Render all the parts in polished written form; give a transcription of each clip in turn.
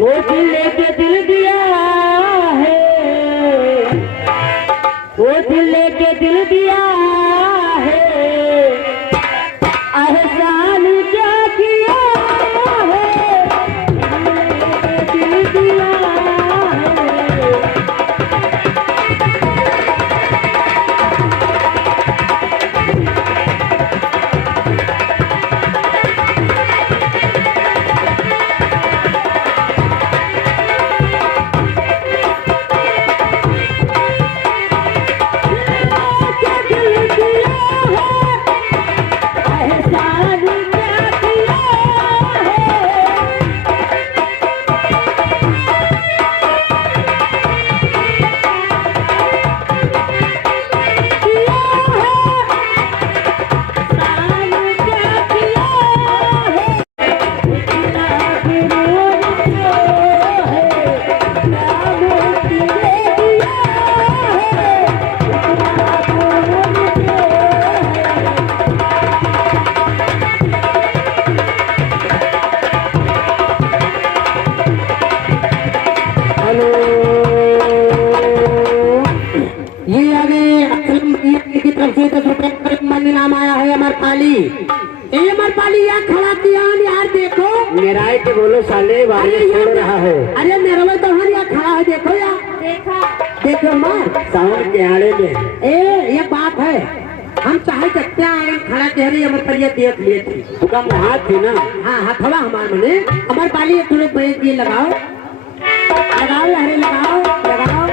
वो दिल लेके दिल दिया है, वो दिल लेके दिल दिया है, एहसान क्या किया है, दिल दिया है। नाम आया है अमरपाली। अमरपाली यार खड़ा किया यार, देखो मेरा के बोलो साले वाले छोड़ रहा है। अरे मेरा में तो यहाँ खड़ा है, देखो यार, देखा देखो माँ सावन के आड़े में। ये बात है, हम चाहे सकते हैं खड़ा कह रही अमरपाली देख लिए थी, हुक्म हाथ थी ना। हाँ हथवा हमारे मने अमरपाली थोड़े ब्रेक ये लगाओ लगाओ अरे लगाओ लगाओ।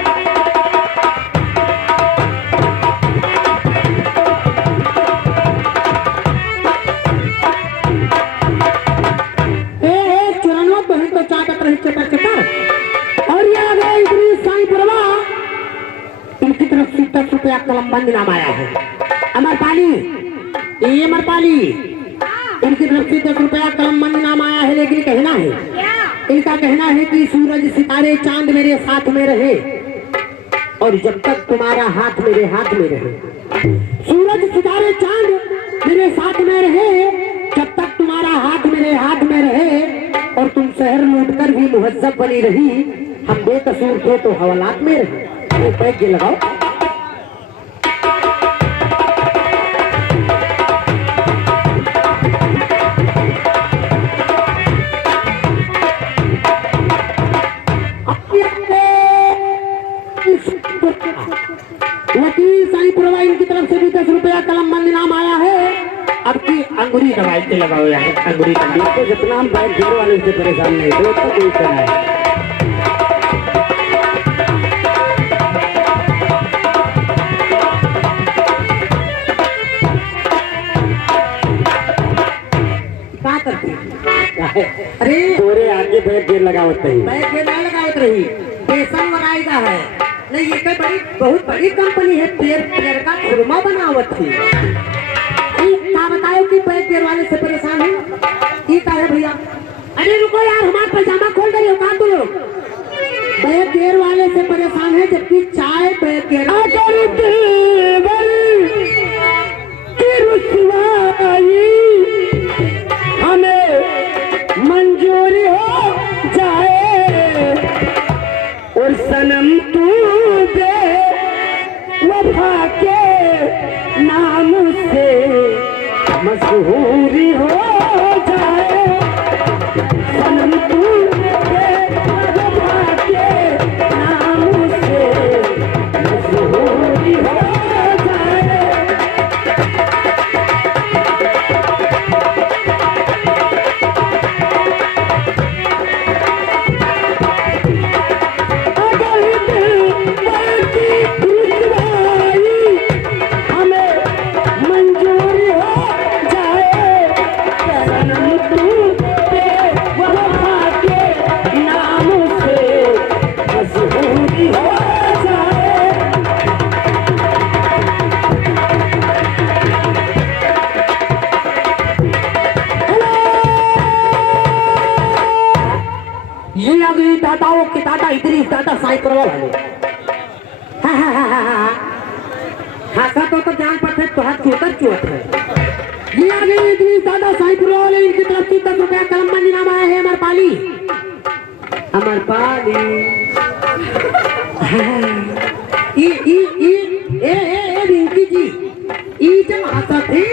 और ये आ गए इतनी साई परवा, इनकी तरफ से 10 रुपया कलम बंद नाम आया है। अमरपाली, ये अमरपाली, इनकी तरफ से 10 रुपया कलम बंद नाम आया है। लेकिन कहना है, इनका कहना है कि सूरज सितारे चांद मेरे साथ में रहे, और जब तक तुम्हारा हाथ मेरे हाथ में रहे। सूरज सितारे चांद मेरे साथ में रहे, जब तक तुम्हारा हाथ मेरे हाथ में रहे, और तुम शहर लूटकर भी मुहज्जब बनी रही, हम बेकसूर थे तो हवालात में रहे। पैक ये लगाओ। वकील साई पुरवा, इनकी तरफ से भी 10 रुपया कलम बंद नाम आया है। अब की अंगुरी दवाई के लगाओ यार, अंगुरी तो जितना हम बैठ जोर वाले से परेशान नहीं थे तो कोई करना है। क्या करते अरे पूरे आगे बैठ जोर लगावत रही, बैठ जोर नहीं लगावत रही, बेसन लगाई का है नहीं। ये कोई बड़ी बहुत बड़ी कंपनी है, पेड़ का खुरमा बनावत थी। क्या बताओ कि पैक गेर वाले से परेशान है, ये क्या है भैया? अरे रुको यार, हमारा पजामा खोल रही हो कहाँ तुम लोग? पैक गेर वाले से परेशान है, जबकि चाय पैक गेर हमें मंजूरी हो जाए, और सनम तू दे वफा के नाम से मशहूरी हो जाए, सनम तू दे वफा के नाम से मशहूरी हो जाए। दादाओं के दादा इदरीस दादा साई करवा वाले। हाँ तो जान पड़ते तो हाथ चोतर चोट है। ये आ गए इदरीस दादा साई करवा वाले, इनकी तरफ से 10 रुपया कलम बंदी नाम आया है अमरपाली। हमार पाली रिंकी जी ई जब हंसत थी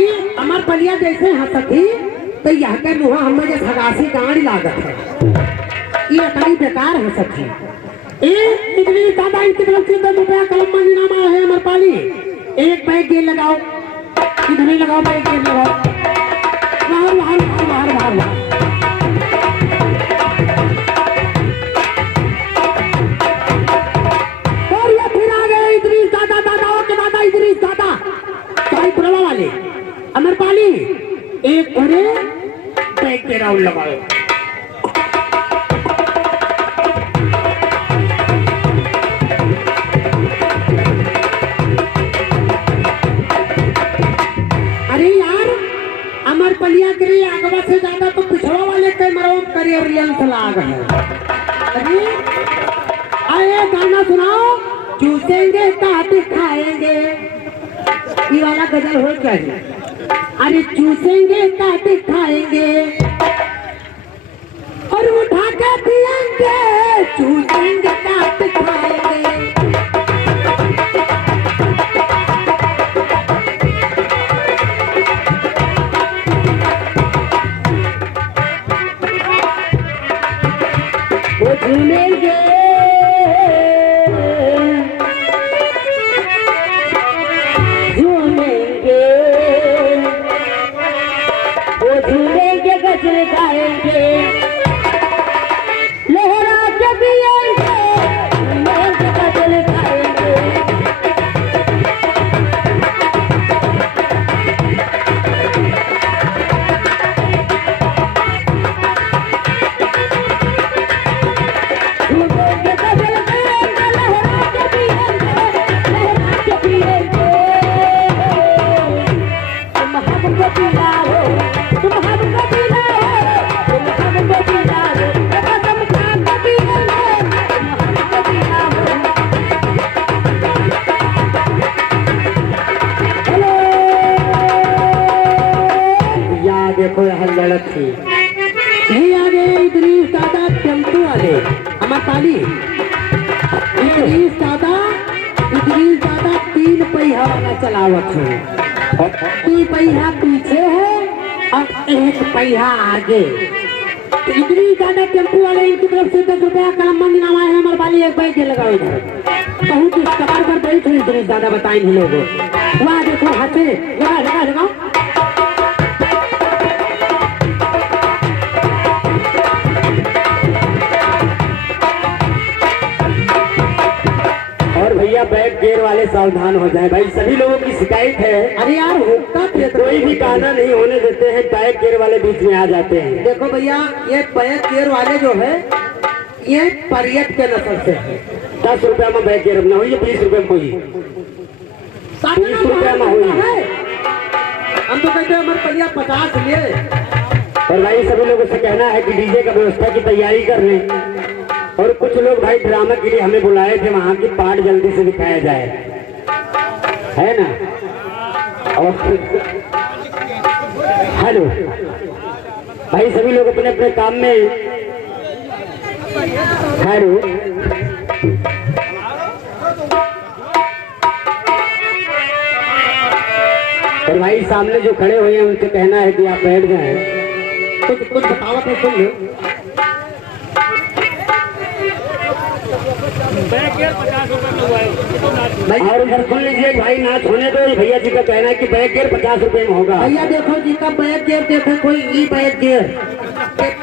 ई हमार पलिया जैसे हंसत थी तो यह के मुहा हमें जो सगासी गाड़ी लागत है ये कहीं बेकार हंसत थी इतनी दादा इनकी तरफ से 10 रुपया कलम मंजूनामा है हमार पाली एक बैग गेर लगाओ इधर ही लगाओ बैग गेर लगाओ बाहर बाहर बाहर बाहर बाहर और ये फिर आ गए इदरीस दादा दादाओं के दादा इदरीस दादा साई पुरवा वाले अमर पाली एक भरे बैग के राउंड लगाओ पलिया के लिए आगवा से ज्यादा तो पिछड़ा वाले के मरो करियर रियंस लाग है अरे आए गाना सुनाओ चूसेंगे काट खाएंगे ये वाला गजल हो चाहिए अरे चूसेंगे काट खाएंगे और उठा के पिएंगे चूसेंगे काट खाएंगे झूमेंगे झूमेंगे वो झूमेंगे गजल गाएंगे लहरा के पिएंगे झूमेंगे गजल गाएंगे देखो यहाँ लड़क थी यही आ गए इदरीस दादा टेम्पू वाले हमार पाली इदरीस दादा 3 पहिया वाला चलावत है 2 पहिया पीछे है और 1 पहिया आगे इदरीस दादा टेम्पू वाले इनकी तरफ से 10 रुपया कलम मंजूनामा है हमारे पाली एक बैग लगाओ इधर बहुत कबार पर बैठे इदरीस दादा बताएंगे लोगों वहाँ देखो हाथे लगा लगा लगाओ भैया बैक गियर वाले सावधान हो जाएं भाई सभी लोगों की शिकायत है अरे यार हुक्का कोई भी गाना नहीं होने देते हैं बैक गियर वाले बीच में आ जाते हैं देखो भैया ये बैक गियर वाले जो है ये परियत के नस्ल से है 10 रुपया में बैक गियर न हुई 20 रुपए में हुई 20 रुपया में हुई हम तो कहते हैं हमारे परिया 50 लिए और भाई सभी लोगों से कहना है कि डीजे का व्यवस्था की तैयारी कर लें और कुछ लोग भाई ड्रामा के लिए हमें बुलाए थे वहां की पार्ट जल्दी से दिखाया जाए है ना और हेलो भाई सभी लोग अपने अपने काम में हेलो और भाई सामने जो खड़े हुए हैं उनसे कहना है कि आप बैठ जाएं कुछ बताओ तो सुन लो और इधर सुन लीजिए भाई नाच होने दो भैया जी का कहना है कि बैक गियर 50 रुपए में होगा भैया देखो जी का बैक गियर देखो कोई ई बैक गियर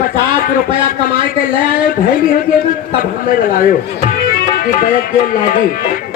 50 रुपया कमाए के ले आए भाई भी हो गए तब हमें लगायो कि बैक गियर लागी